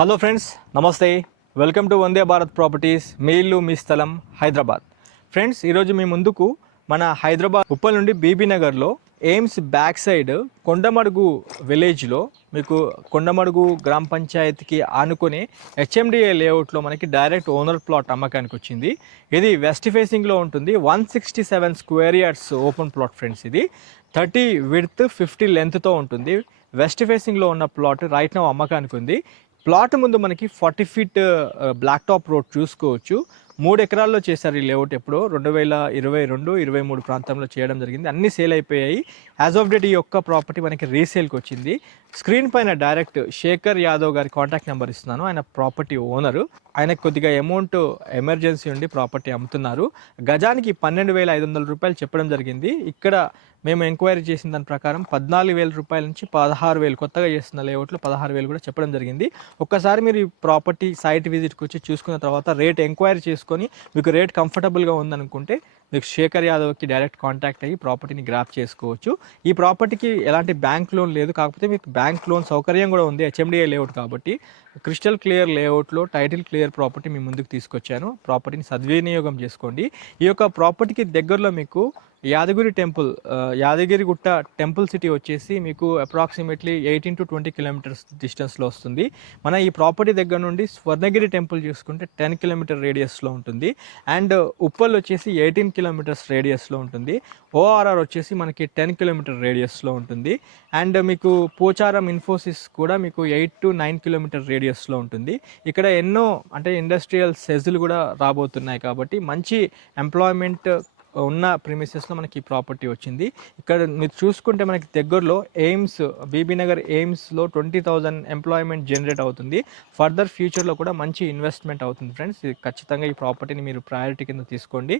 Hello friends, నమస్తే. Welcome to Vande Bharat properties. మీ ఇల్లు మీ స్థలం హైదరాబాద్. ఫ్రెండ్స్, ఈరోజు మీ ముందుకు మన హైదరాబాద్ ఉప్పల్ నుండి బీబీ నగర్లో ఎయిమ్స్ బ్యాక్ సైడ్ కొండమడుగు విలేజ్లో మీకు కొండమడుగు గ్రామ పంచాయతీకి ఆనుకొని హెచ్ఎండిఏ లేఅవుట్లో మనకి డైరెక్ట్ ఓనర్ ప్లాట్ అమ్మకానికి వచ్చింది. ఇది వెస్ట్ ఫేసింగ్లో ఉంటుంది. 167 square yards open plot friends. ఇది 30 విడ్త్ 50 లెంత్తో ఉంటుంది. వెస్ట్ ఫేసింగ్లో ఉన్న ప్లాట్ రైట్ నౌ అమ్మకానికి ఉంది. ప్లాట్ ముందు మనకి 40 ఫీట్ బ్లాక్ టాప్ రోడ్ చూసుకోవచ్చు. 3 ఎకరాల్లో చేశారు ఈ లేఅవుట్. ఎప్పుడో 2022-23 ప్రాంతంలో చేయడం జరిగింది. అన్నీ సేల్ అయిపోయాయి. యాజ్ ఆఫ్ డేట్ ఈ యొక్క ప్రాపర్టీ మనకి రీసేల్కి వచ్చింది. స్క్రీన్ పైన డైరెక్ట్ శేఖర్ యాదవ్ గారి కాంటాక్ట్ నెంబర్ ఇస్తున్నాను. ఆయన ప్రాపర్టీ ఓనరు. ఆయనకు కొద్దిగా అమౌంట్ ఎమర్జెన్సీ ఉండి ప్రాపర్టీ అమ్ముతున్నారు. గజానికి 12,500 రూపాయలు చెప్పడం జరిగింది. ఇక్కడ మేము ఎంక్వైరీ చేసిన దాని ప్రకారం 14,000 రూపాయల నుంచి 16,000, కొత్తగా చేస్తున్న లేఅవుట్లో 16,000 కూడా చెప్పడం జరిగింది. ఒక్కసారి మీరు ఈ ప్రాపర్టీ సైట్ విజిట్కి వచ్చి చూసుకున్న తర్వాత రేట్ ఎంక్వైరీ చేసుకొని మీకు రేట్ కంఫర్టబుల్గా ఉందనుకుంటే మీకు శేఖర్ యాదవ్కి డైరెక్ట్ కాంటాక్ట్ అయ్యి ప్రాపర్టీని గ్రాప్ చేసుకోవచ్చు. ఈ ప్రాపర్టీకి ఎలాంటి బ్యాంక్ లోన్ లేదు, కాకపోతే మీకు బ్యాంక్ లోన్ సౌకర్యం కూడా ఉంది. హెచ్ఎండిఏ లేఅవుట్ కాబట్టి క్రిస్టల్ క్లియర్ లేఅవుట్లో టైటిల్ క్లియర్ ప్రాపర్టీ మీ ముందుకు తీసుకొచ్చాను. ప్రాపర్టీని సద్వినియోగం చేసుకోండి. ఈ యొక్క ప్రాపర్టీకి దగ్గరలో మీకు యాదగిరిగుట్ట టెంపుల్ సిటీ వచ్చేసి మీకు అప్రాక్సిమేట్లీ 18 to 20 కిలోమీటర్స్ డిస్టెన్స్లో వస్తుంది. మన ఈ ప్రాపర్టీ దగ్గర నుండి స్వర్ణగిరి టెంపుల్ చూసుకుంటే 10 కిలోమీటర్ రేడియస్లో ఉంటుంది. అండ్ ఉప్పల్ వచ్చేసి 18 కిలోమీటర్స్ రేడియస్లో ఉంటుంది. ఓఆర్ఆర్ వచ్చేసి మనకి 10 కిలోమీటర్ రేడియస్లో ఉంటుంది. అండ్ మీకు పోచారం ఇన్ఫోసిస్ కూడా మీకు 8 to 9 కిలోమీటర్ రేడియస్లో ఉంటుంది. ఇక్కడ ఎన్నో అంటే ఇండస్ట్రియల్ సెజ్లు కూడా రాబోతున్నాయి కాబట్టి మంచి ఎంప్లాయ్మెంట్ ఉన్న ప్రిమిసెస్లో మనకి ఈ ప్రాపర్టీ వచ్చింది. ఇక్కడ మీరు చూసుకుంటే మనకి దగ్గరలో ఎయిమ్స్, బీబీ నగర్ ఎయిమ్స్లో 20,000 ఎంప్లాయ్మెంట్ జనరేట్ అవుతుంది. ఫర్దర్ ఫ్యూచర్లో కూడా మంచి ఇన్వెస్ట్మెంట్ అవుతుంది ఫ్రెండ్స్. ఖచ్చితంగా ఈ ప్రాపర్టీని మీరు ప్రయారిటీ కింద తీసుకోండి.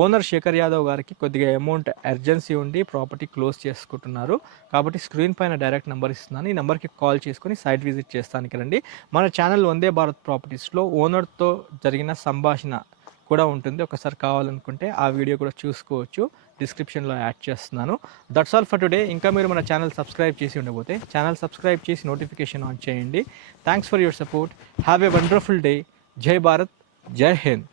ఓనర్ శేఖర్ యాదవ్ గారికి కొద్దిగా అమౌంట్ ఎర్జెన్సీ ఉండి ప్రాపర్టీ క్లోజ్ చేసుకుంటున్నారు కాబట్టి స్క్రీన్ పైన డైరెక్ట్ నెంబర్ ఇస్తున్నాను. ఈ నెంబర్కి కాల్ చేసుకొని సైట్ విజిట్ చేస్తానికి రండి. మన ఛానల్ వందే భారత్ ప్రాపర్టీస్లో ఓనర్తో జరిగిన సంభాషణ కూడా ఉంటుంది. ఒకసారి కావాలనుకుంటే ఆ వీడియో కూడా చూసుకోవచ్చు. డిస్క్రిప్షన్లో యాడ్ చేస్తున్నాను. That's all for today. ఇంకా మీరు మన ఛానల్ సబ్స్క్రైబ్ చేసి ఉండకపోతే ఛానల్ సబ్స్క్రైబ్ చేసి నోటిఫికేషన్ ఆన్ చేయండి. Thanks for your support. Have a wonderful day. జై భారత్, జై హింద్.